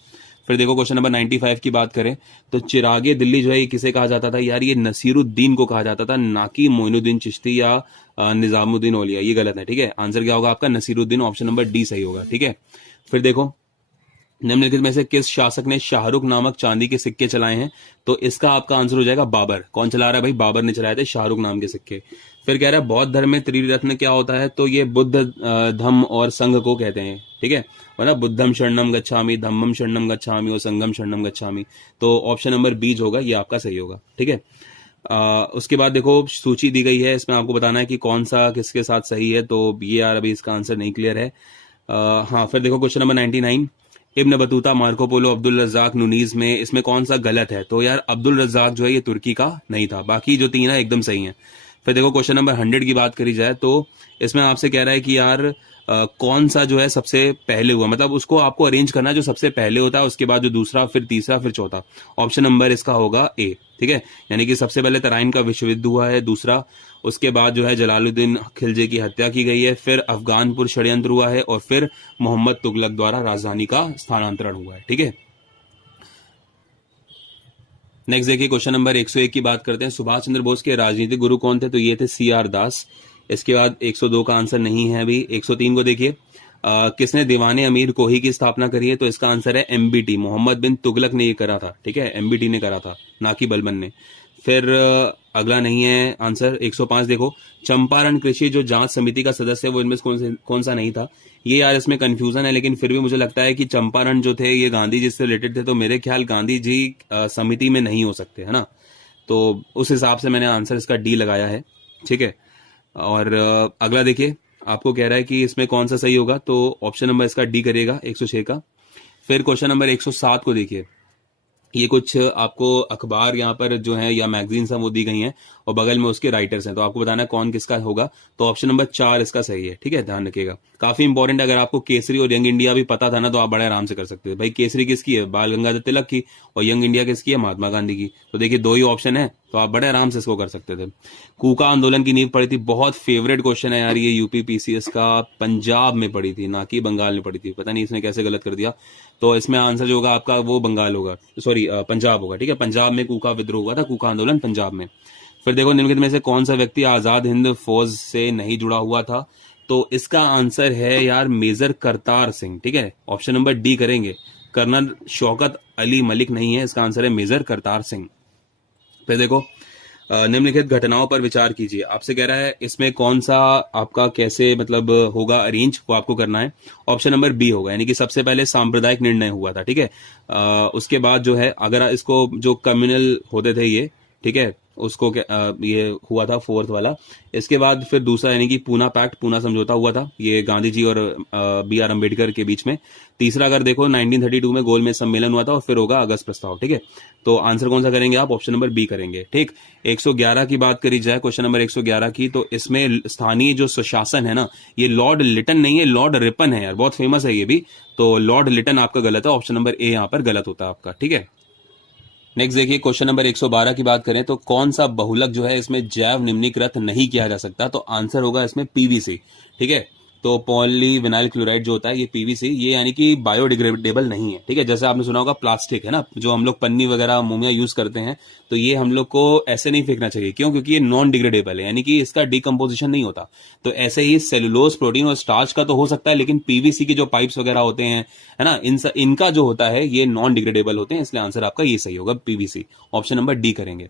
फिर देखो क्वेश्चन नंबर 95 की बात करें तो चिरागे दिल्ली जो है ये किसे कहा जाता था? यार ये नसीरुद्दीन को कहा जाता था, ना कि मोइनुद्दीन चिश्ती या निजामुद्दीन औलिया। ये गलत है। ठीक है, आंसर क्या होगा आपका? नसीरुद्दीन, ऑप्शन नंबर डी सही होगा। ठीक है, फिर देखो निम्नलिखित में से किस शासक ने शाहरुख नामक चांदी के सिक्के चलाए हैं? तो इसका आपका आंसर हो जाएगा बाबर। कौन चला रहा है भाई? बाबर ने चलाए थे शाहरुख नाम के सिक्के। फिर कह रहा है बौद्ध धर्म में त्रिरत्न क्या होता है? तो ये बुद्ध, धम्म और संघ को कहते हैं। ठीक है, वरना बुद्धम शरणम गच्छामि, धम्मम शरणम गच्छामि और संघम शरणम गच्छामि। तो ऑप्शन नंबर बी जो होगा ये आपका सही होगा। ठीक है, उसके बाद देखो सूची दी गई है, इसमें आपको बताना है कि कौन सा किसके साथ सही है। तो ये यार अभी इसका आंसर नहीं क्लियर है। हाँ, फिर देखो question number 99, Ibn Battuta, Marco Polo, Abdul Razzaq, Nuniz में इसमें कौन सा गलत है? तो यार अब्दुल रज्जाक जो है ये तुर्की का नहीं था, बाकी जो तीन है एकदम सही है। फिर देखो क्वेश्चन नंबर 100 की बात करी जाए तो इसमें आपसे कह रहा है कि यार कौन सा जो है सबसे पहले हुआ, मतलब उसको आपको अरेंज करना है जो सबसे पहले होता है, उसके बाद जो दूसरा, फिर तीसरा, फिर चौथा। ऑप्शन नंबर इसका होगा ए। ठीक है, यानी कि सबसे पहले तराइन का विश्व युद्ध हुआ है, दूसरा, उसके बाद जो है जलालुद्दीन खिलजी की हत्या की गई है, फिर अफगानपुर षड्यंत्र हुआ है, और फिर मोहम्मद तुगलक द्वारा राजधानी का स्थानांतरण हुआ है। ठीक है, नेक्स्ट देखिए क्वेश्चन नंबर 101 की बात करते हैं। सुभाष चंद्र बोस के राजनीतिक गुरु कौन थे? तो ये थे CR दास। इसके बाद 102 का आंसर नहीं है अभी। 103 को देखिए, किसने दीवाने अमीर कोही की स्थापना करी है? तो इसका आंसर है MBT, मोहम्मद बिन तुगलक ने ये करा था। ठीक है, MBT ने करा था, ना कि बलबन ने। फिर अगला नहीं है आंसर। 105 देखो, चंपारण कृषि जो जांच समिति का सदस्य है वो इनमें से कौन सा नहीं था? ये यार इसमें कंफ्यूजन है, लेकिन फिर भी मुझे लगता है कि चंपारण जो थे ये गांधी जी से रिलेटेड थे, तो मेरे ख्याल गांधी जी समिति में नहीं हो सकते, है ना। तो उस हिसाब से मैंने आंसर इसका डी लगाया है। ठीक है, और अगला देखिए, आपको कह रहा है कि इसमें कौन सा सही होगा, तो ऑप्शन नंबर इसका डी करेगा, 106 का। फिर क्वेश्चन नंबर 107 को देखिए, ये कुछ आपको अखबार यहाँ पर जो है या मैगजीन्स हैं वो दी गई हैं, और बगल में उसके राइटर्स हैं, तो आपको बताना है कौन किसका होगा। तो ऑप्शन नंबर 4 इसका सही है। ठीक है, ध्यान रखिएगा, काफी इंपॉर्टेंट। अगर आपको केसरी और यंग इंडिया भी पता था ना तो आप बड़े आराम से कर सकते थे। भाई केसरी किसकी है? बाल गंगाधर तिलक की, और यंग इंडिया किसकी है? महात्मा गांधी की। तो देखिए दो ही ऑप्शन है, तो आप बड़े आराम से इसको कर सकते थे। कूका आंदोलन की नींव पड़ी थी, बहुत फेवरेट क्वेश्चन है यार ये, यूपी PCS का। पंजाब में पड़ी थी, ना कि बंगाल में पड़ी थी, पता नहीं इसने कैसे गलत कर दिया। तो इसमें आंसर जो होगा आपका वो बंगाल होगा, सॉरी पंजाब होगा। ठीक है, पंजाब में कूका विद्रोह हुआ था, कूका आंदोलन पंजाब में। फिर देखो निम्नलिखित में से कौन सा व्यक्ति आजाद हिंद फौज से नहीं जुड़ा हुआ था? तो इसका आंसर है यार मेजर करतार सिंह। ठीक है, ऑप्शन नंबर डी करेंगे, कर्नल शौकत अली मलिक नहीं है, इसका आंसर है मेजर करतार सिंह। फिर देखो निम्नलिखित घटनाओं पर विचार कीजिए, आपसे कह रहा है इसमें कौन सा आपका कैसे मतलब होगा अरेंज, वो आपको करना है। ऑप्शन नंबर बी होगा, यानी कि सबसे पहले सांप्रदायिक निर्णय हुआ था। ठीक है, उसके बाद जो है अगर इसको जो कम्युनल होते थे ये, ठीक है, उसको ये हुआ था फोर्थ वाला। इसके बाद फिर दूसरा यानी कि पूना पैक्ट, पूना समझौता हुआ था, ये गांधी जी और BR अम्बेडकर के बीच में। तीसरा अगर देखो 1932 में गोलमेज सम्मेलन हुआ था, और फिर होगा अगस्त प्रस्ताव। ठीक है, तो आंसर कौन सा करेंगे आप? ऑप्शन नंबर बी करेंगे। ठीक, 111 की बात करी जाए, क्वेश्चन नंबर 111 की, तो इसमें स्थानीय जो सुशासन है ना, ये लॉर्ड लिटन नहीं है, लॉर्ड रिपन है यार, बहुत फेमस है ये भी। तो लॉर्ड लिटन आपका गलत है, ऑप्शन नंबर ए यहाँ पर गलत होता है आपका। ठीक है, नेक्स्ट देखिए क्वेश्चन नंबर 112 की बात करें तो कौन सा बहुलक जो है इसमें जैव निम्नीकृत नहीं किया जा सकता? तो आंसर होगा इसमें PVC। ठीक है, तो पॉलीविनाइल क्लोराइड जो होता है ये PVC, ये यानी कि बायोडिग्रेडेबल नहीं है। ठीक है, जैसे आपने सुना होगा प्लास्टिक है ना, जो हम लोग पन्नी वगैरह मोमिया यूज करते हैं, तो ये हम लोग को ऐसे नहीं फेंकना चाहिए। क्यों? क्योंकि ये नॉन डिग्रेडेबल है, यानी कि इसका डिकम्पोजिशन नहीं होता। तो ऐसे ही सेलुलोज, प्रोटीन और स्टार्च का तो हो सकता है, लेकिन PVC की जो पाइप्स वगैरह होते हैं, है ना, इनका जो होता है ये नॉन डिग्रेडेबल होते हैं, इसलिए आंसर आपका ये सही होगा, PVC। ऑप्शन नंबर डी करेंगे।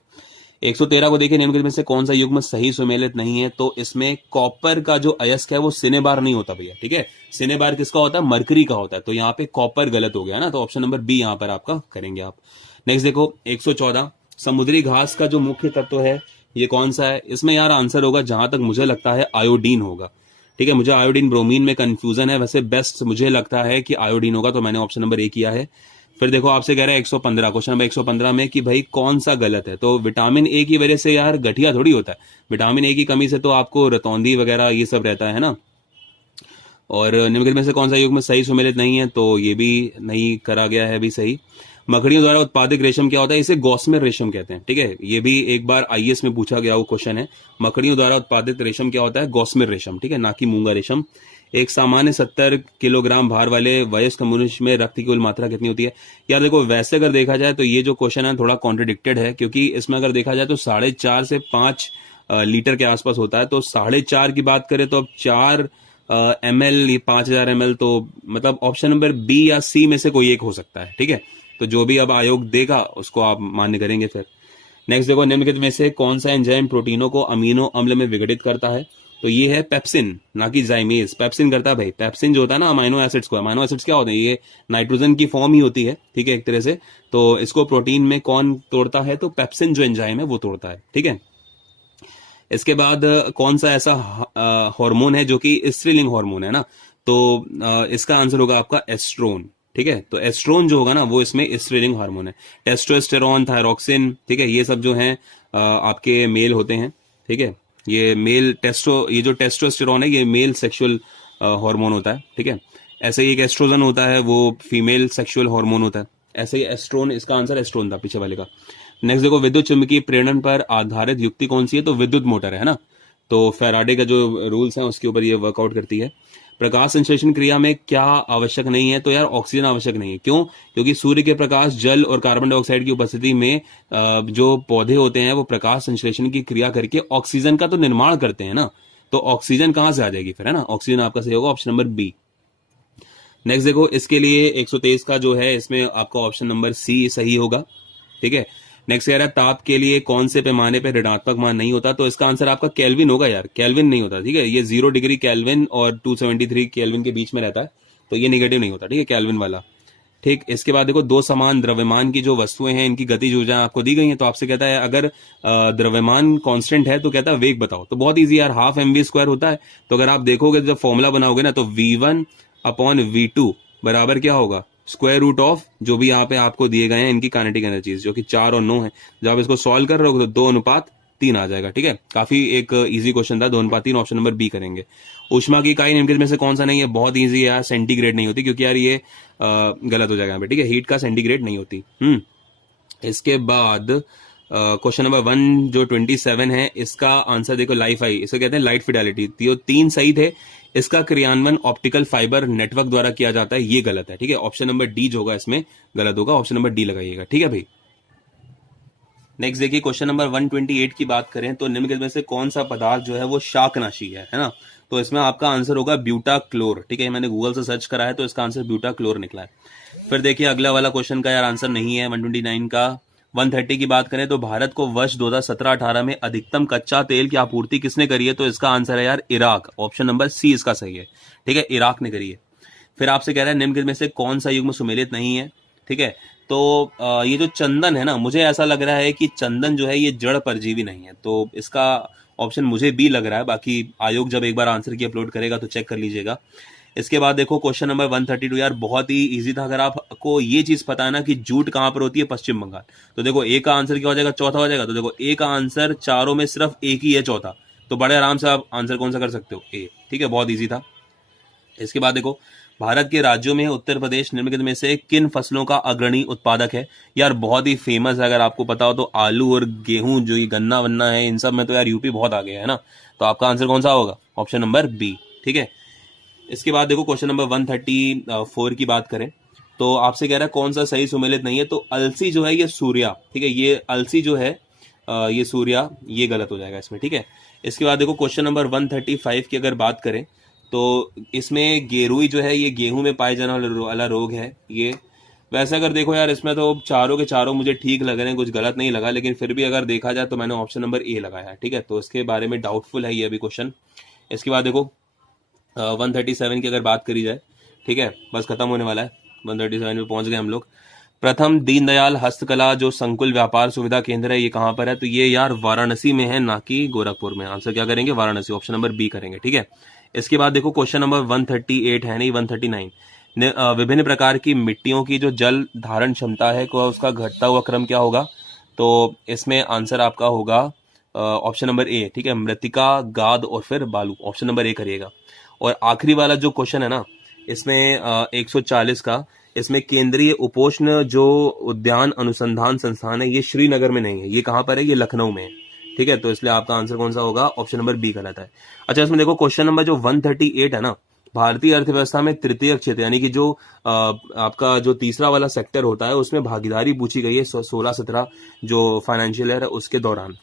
113 को देखिए, निम्नलिखित में से कौन सा युग्म सही सुमेलित नहीं है? तो इसमें कॉपर का जो अयस्क है वो सिनेबार नहीं होता भैया। ठीक है, सिनेबार किसका होता है? मरकरी का होता है, तो यहाँ पे कॉपर गलत हो गया ना, तो ऑप्शन नंबर बी यहाँ पर आपका करेंगे आप। नेक्स्ट देखो 114, समुद्री घास का जो मुख्य तत्व है ये कौन सा है? इसमें यार आंसर होगा जहां तक मुझे लगता है आयोडीन होगा। ठीक है। मुझे आयोडीन ब्रोमीन में कंफ्यूजन है, वैसे बेस्ट मुझे लगता है कि आयोडीन होगा, तो मैंने ऑप्शन नंबर ए किया है। फिर देखो आपसे कह रहा है 115, क्वेश्चन नंबर 115 में कि भाई कौन सा गलत है। तो विटामिन ए की वजह से यार गठिया थोड़ी होता है, विटामिन ए की कमी से तो आपको रतौंधी वगैरह ये सब रहता है ना। और निम्नलिखित में से कौन सा युग्म सही सुमेलित नहीं है, तो ये भी नहीं करा गया है अभी सही। मकड़ियों द्वारा उत्पादित रेशम क्या होता है, इसे गॉसमेर रेशम कहते हैं, ठीक है। ये भी एक बार आईएएस में पूछा गया वो क्वेश्चन है, मकड़ियों द्वारा उत्पादित रेशम क्या होता है, गॉसमेर रेशम, ठीक है, ना कि मूंगा रेशम। एक सामान्य 70 किलोग्राम भार वाले वयस्क मनुष्य में रक्त की कुल मात्रा कितनी होती है। यार देखो वैसे अगर देखा जाए तो ये जो क्वेश्चन है थोड़ा कॉन्ट्रडिक्टेड है, क्योंकि इसमें अगर देखा जाए तो 4.5 से 5 लीटर के आसपास होता है। तो 4.5 की बात करें तो अब 4 ml, 5000 ml, तो मतलब ऑप्शन नंबर बी या सी में से कोई एक हो सकता है, ठीक है। तो जो भी अब आयोग देगा उसको आप मान्य करेंगे। फिर नेक्स्ट देखो, निम्नलिखित में से कौन सा एंजाइम प्रोटीनों को अमीनो अम्ल में विघटित करता है। तो ये है पेप्सिन, ना कि जाइमेज। पेप्सिन करता है भाई, पेप्सिन जो होता है ना अमाइनो एसिड्स को, अमाइनो एसिड्स क्या होते हैं, ये नाइट्रोजन की फॉर्म ही होती है, ठीक है, एक तरह से। तो इसको प्रोटीन में कौन तोड़ता है, तो पेप्सिन जो एंजाइम है वो तोड़ता है, ठीक है। इसके बाद कौन सा ऐसा हार्मोन है जो कि स्त्रीलिंग हार्मोन है ना, तो इसका आंसर होगा आपका एस्ट्रोन, ठीक है। तो एस्ट्रोन जो होगा ना वो इसमें स्त्रीलिंग हार्मोन है। टेस्टोस्टेरोन, थायरोक्सिन, ठीक है, ये सब जो हैं आपके मेल होते हैं, ठीक है। ये मेल ये जो टेस्टोस्टेरोन है ये मेल सेक्सुअल हार्मोन होता है, ठीक है। ऐसे ही एक एस्ट्रोजन होता है, वो फीमेल सेक्सुअल हार्मोन होता है। ऐसे ही एस्ट्रोन, इसका आंसर एस्ट्रोन था पीछे वाले का। नेक्स्ट देखो, विद्युत चुंबकीय प्रेरण पर आधारित युक्ति कौन सी है, तो विद्युत मोटर है ना। तो फैराडे का जो रूल्स हैं उसके ऊपर ये वर्कआउट करती है। प्रकाश संश्लेषण क्रिया में क्या आवश्यक नहीं है, तो यार ऑक्सीजन आवश्यक नहीं है। क्यों? क्योंकि सूर्य के प्रकाश, जल और कार्बन डाइऑक्साइड की उपस्थिति में जो पौधे होते हैं वो प्रकाश संश्लेषण की क्रिया करके ऑक्सीजन का तो निर्माण करते हैं ना। तो ऑक्सीजन कहां से आ जाएगी फिर, है ना। ऑक्सीजन आपका सही होगा, ऑप्शन नंबर बी। नेक्स्ट देखो, इसके लिए 123 का जो है इसमें आपका ऑप्शन नंबर सी सही होगा, ठीक है। नेक्स्ट कह रहा है ताप के लिए कौन से पैमाने पे ऋणात्मक मान नहीं होता, तो इसका आंसर आपका केल्विन होगा यार, केल्विन नहीं होता, ठीक है। ये 0 डिग्री केल्विन और 273 केल्विन के बीच में रहता है, तो ये निगेटिव नहीं होता, ठीक है, केल्विन वाला, ठीक। इसके बाद देखो, दो समान द्रव्यमान की जो वस्तुएं हैं इनकी गतिज ऊर्जा आपको दी गई है। तो आपसे कहता है अगर द्रव्यमान कांस्टेंट है तो कहता है वेग बताओ। तो बहुत इजी यार, हाफ mv² होता है। तो अगर आप देखोगे जब फॉर्मूला बनाओगे ना तो v1/v2 बराबर क्या होगा, स्क्वायर रूट ऑफ जो भी यहाँ पे आपको दिए गए हैं इनकी काइनेटिक एनर्जीज, जो कि 4 और 9 है। जब आप इसको सॉल्व कर रहे हो तो 2:3 आ जाएगा, ठीक है। काफी एक इजी क्वेश्चन था, 2:3, ऑप्शन नंबर बी करेंगे। ऊष्मा की इकाई निम्नलिखित में से कौन सा नहीं है, बहुत इजी है यार, सेंटीग्रेड नहीं होती, क्योंकि यार ये गलत हो जाएगा यहाँ पे, ठीक है। हीट का सेंटीग्रेड नहीं होती। इसके बाद क्वेश्चन नंबर 1 जो 27 है इसका आंसर देखो, लाइफ आई, इसे कहते हैं लाइट फिडेलिटी। तो 3 सही थे। इसका क्रियान्वयन ऑप्टिकल फाइबर नेटवर्क द्वारा किया जाता है, ये गलत है, ठीक है। ऑप्शन नंबर डी जो होगा इसमें गलत होगा, ऑप्शन नंबर डी लगाइएगा, ठीक है भाई। नेक्स्ट देखिए, क्वेश्चन नंबर 128 की बात करें तो निम्नलिखित में से कौन सा पदार्थ जो है वो शाकनाशी है ना। तो इसमें आपका आंसर होगा ब्यूटाक्लोर, ठीक है। मैंने गूगल से सर्च करा है तो इसका आंसर ब्यूटाक्लोर निकला है। फिर देखिए अगला वाला क्वेश्चन का यार आंसर नहीं है 129 का। 130 की बात करें तो भारत को वर्ष 2017-18 में अधिकतम कच्चा तेल की आपूर्ति किसने करी है, तो इसका आंसर है यार इराक, ऑप्शन नंबर सी इसका सही है, ठीक है, इराक ने करी है। फिर आपसे कह रहा है निम्नलिखित में से कौन सा युग्म सुमेलित नहीं है, ठीक है। तो ये जो चंदन है ना, मुझे ऐसा लग रहा है कि चंदन जो है ये जड़ परजीवी नहीं है, तो इसका ऑप्शन मुझे बी लग रहा है। बाकी आयोग जब एक बार आंसर की अपलोड करेगा तो चेक कर लीजिएगा। इसके बाद देखो क्वेश्चन नंबर 132 यार बहुत ही इजी था। अगर आपको ये चीज पता है ना कि जूट कहां पर होती है, पश्चिम बंगाल, तो देखो ए का आंसर क्या हो जाएगा, चौथा हो जाएगा। तो देखो ए का आंसर चारों में सिर्फ एक ही है चौथा, तो बड़े आराम से आप आंसर कौन सा कर सकते हो, ए, ठीक है, बहुत ईजी था। इसके बाद देखो, भारत के राज्यों में उत्तर प्रदेश निम्नलिखित में से किन फसलों का अग्रणी उत्पादक है। यार बहुत ही फेमस है, अगर आपको पता हो तो आलू और गेहूं, जो ये गन्ना वन्ना है, इन सब में तो यार यूपी बहुत आगे है ना। तो आपका आंसर कौन सा होगा, ऑप्शन नंबर बी, ठीक है। इसके बाद देखो क्वेश्चन नंबर 134 की बात करें तो आपसे कह रहा है कौन सा सही सुमेलित नहीं है, तो अलसी जो है ये सूर्या, ठीक है, ये अलसी जो है ये सूर्या, ये गलत हो जाएगा इसमें, ठीक है। इसके बाद देखो क्वेश्चन नंबर 135 की अगर बात करें तो इसमें गेरुई जो है ये गेहूं में पाए जाने वाला रोग है ये। वैसे अगर देखो यार इसमें तो चारों के चारों मुझे ठीक लग रहे हैं, कुछ गलत नहीं लगा, लेकिन फिर भी अगर देखा जाए तो मैंने ऑप्शन नंबर ए लगाया है, ठीक है। तो इसके बारे में डाउटफुल है ये अभी क्वेश्चन। इसके बाद देखो 137 की अगर बात करी जाए, ठीक है, बस खत्म होने वाला है, 137 पे पहुंच गए हम लोग। प्रथम दीनदयाल हस्तकला जो संकुल व्यापार सुविधा केंद्र है ये कहां पर है, तो ये यार वाराणसी में है, ना कि गोरखपुर में। आंसर क्या करेंगे, वाराणसी, ऑप्शन नंबर बी करेंगे, ठीक है। इसके बाद देखो क्वेश्चन नंबर 138 है, नहीं 139, विभिन्न प्रकार की मिट्टियों की जो जल धारण क्षमता है को उसका घटता हुआ क्रम क्या होगा। तो इसमें आंसर आपका होगा ऑप्शन नंबर ए, ठीक है, मृतिका, गाद और फिर बालू, ऑप्शन नंबर ए करिएगा। और आखिरी वाला जो क्वेश्चन है ना, इसमें 140 का, इसमें केंद्रीय उपोष्ण जो उद्यान अनुसंधान संस्थान है ये श्रीनगर में नहीं है, ये कहाँ पर है, ये लखनऊ में है, ठीक है। तो इसलिए आपका आंसर कौन सा होगा, ऑप्शन नंबर बी गलत है। अच्छा, इसमें देखो क्वेश्चन नंबर जो 138 है ना, भारतीय अर्थव्यवस्था में तृतीय क्षेत्र यानी कि जो आपका जो तीसरा वाला सेक्टर होता है उसमें भागीदारी पूछी गई है 16-17 जो फाइनेंशियल ईयर है उसके दौरान।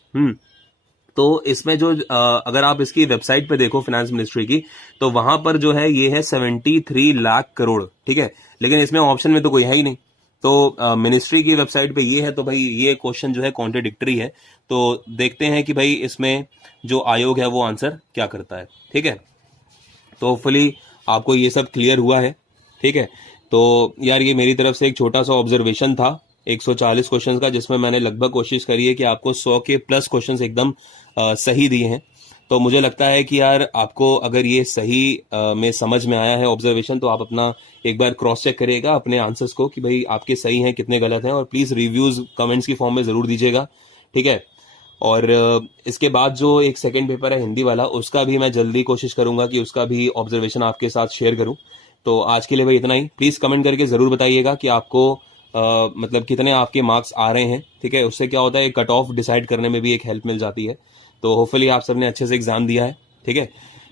तो इसमें जो अगर आप इसकी वेबसाइट पे देखो फाइनेंस मिनिस्ट्री की, तो वहां पर जो है ये है 73 लाख करोड़, ठीक है, लेकिन इसमें ऑप्शन में तो कोई है ही नहीं। तो मिनिस्ट्री की वेबसाइट पे ये है, तो भाई ये क्वेश्चन जो है कॉन्ट्रडिक्टरी है। तो देखते हैं कि भाई इसमें जो आयोग है वो आंसर क्या करता है, ठीक है। तो होपफुली आपको ये सब क्लियर हुआ है, ठीक है। तो यार ये मेरी तरफ से एक छोटा सा ऑब्जर्वेशन था 140 क्वेश्चंस का, जिसमें मैंने लगभग कोशिश करी है कि आपको 100 के प्लस क्वेश्चंस एकदम सही दिए हैं। तो मुझे लगता है कि यार आपको अगर ये सही में समझ में आया है ऑब्जर्वेशन, तो आप अपना एक बार क्रॉस चेक करिएगा अपने आंसर्स को कि भाई आपके सही हैं कितने गलत हैं, और प्लीज रिव्यूज कमेंट्स की फॉर्म में जरूर दीजिएगा, ठीक है। और इसके बाद जो एक सेकंड पेपर है हिंदी वाला, उसका भी मैं जल्दी कोशिश करूंगा कि उसका भी ऑब्जर्वेशन आपके साथ शेयर करूं। तो आज के लिए भाई इतना ही। प्लीज कमेंट करके जरूर बताइएगा कि आपको मतलब कितने आपके मार्क्स आ रहे हैं, ठीक है। उससे क्या होता है, कट ऑफ डिसाइड करने में भी एक हेल्प मिल जाती है। तो होपफुली आप सबने अच्छे से एग्जाम दिया है, ठीक है।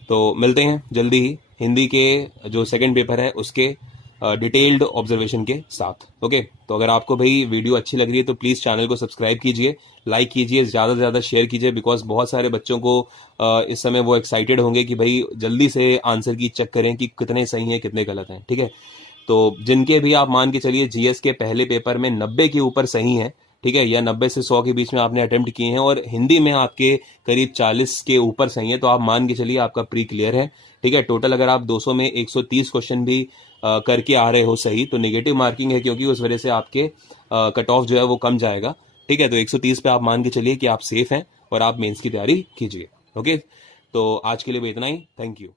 तो मिलते हैं जल्दी ही हिंदी के जो सेकंड पेपर है उसके डिटेल्ड ऑब्जर्वेशन के साथ, ओके। तो अगर आपको भाई वीडियो अच्छी लग रही है तो प्लीज चैनल को सब्सक्राइब कीजिए, लाइक कीजिए, ज्यादा से ज्यादा शेयर कीजिए, बिकॉज बहुत सारे बच्चों को इस समय वो एक्साइटेड होंगे कि भाई जल्दी से आंसर की चेक करें कि कितने सही हैं कितने गलत हैं, ठीक है। तो जिनके भी आप मान के चलिए जीएस के पहले पेपर में 90 के ऊपर सही हैं, ठीक है, या 90 से 100 के बीच में आपने अटेम्प्ट किए हैं, और हिंदी में आपके करीब 40 के ऊपर सही है, तो आप मान के चलिए आपका प्री क्लियर है, ठीक है। टोटल अगर आप 200 में 130 क्वेश्चन भी करके आ रहे हो सही, तो नेगेटिव मार्किंग है, क्योंकि उस वजह से आपके कट ऑफ जो है वो कम जाएगा, ठीक है। तो 130 पे आप मान के चलिए कि आप सेफ हैं और आप मेंस की तैयारी कीजिए, ओके। तो आज के लिए इतना ही, थैंक यू।